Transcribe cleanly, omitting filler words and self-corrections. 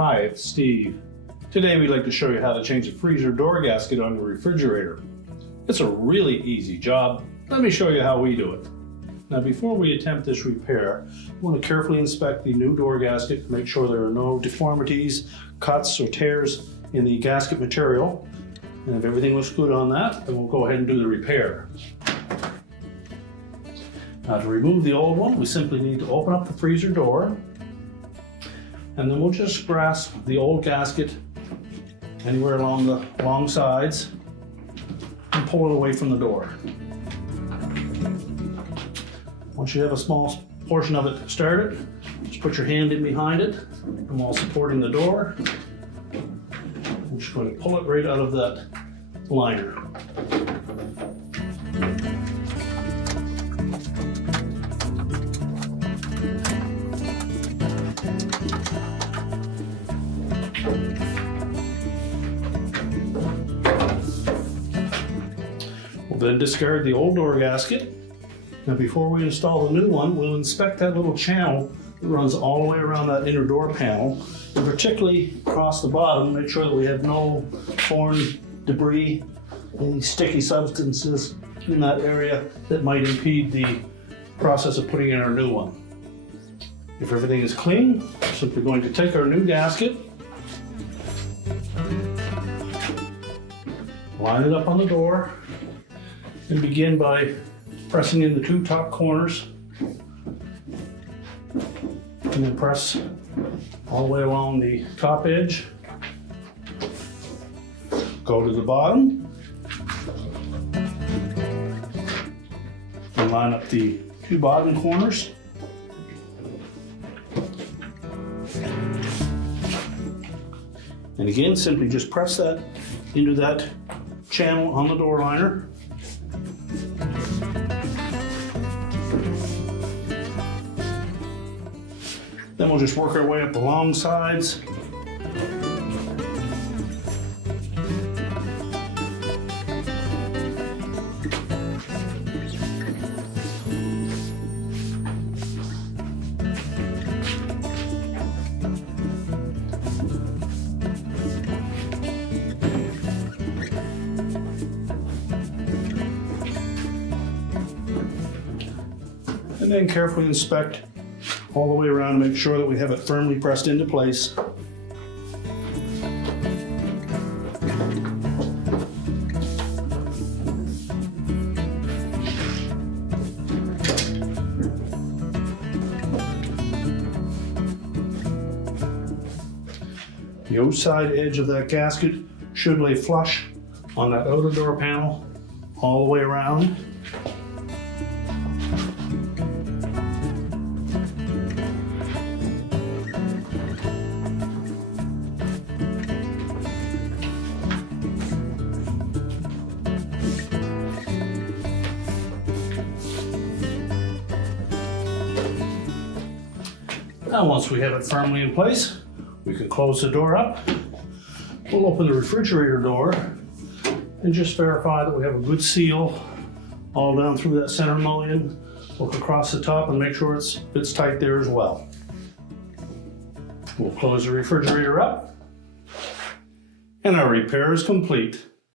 Hi, it's Steve. Today we'd like to show you how to change the freezer door gasket on your refrigerator. It's a really easy job. Let me show you how we do it. Now before we attempt this repair, we want to carefully inspect the new door gasket to make sure there are no deformities, cuts, or tears in the gasket material. And if everything looks good on that, then we'll go ahead and do the repair. Now to remove the old one, we simply need to open up the freezer door, and then we'll just grasp the old gasket anywhere along the long sides and pull it away from the door. Once you have a small portion of it started, just put your hand in behind it and while supporting the door, I'm just going to pull it right out of that liner. We'll then discard the old door gasket. Now before we install the new one, we'll inspect that little channel that runs all the way around that inner door panel, and particularly across the bottom, make sure that we have no foreign debris, any sticky substances in that area that might impede the process of putting in our new one. If everything is clean, we're simply going to take our new gasket, line it up on the door, and begin by pressing in the two top corners, and then press all the way along the top edge. Go to the bottom and line up the two bottom corners. And again, simply just press that into that channel on the door liner. Then we'll just work our way up the long sides. And then carefully inspect all the way around to make sure that we have it firmly pressed into place. The outside edge of that gasket should lay flush on that outer door panel all the way around. Now once we have it firmly in place, we can close the door up. We'll open the refrigerator door and just verify that we have a good seal all down through that center mullion. Look across the top and make sure it fits tight there as well. We'll close the refrigerator up and our repair is complete.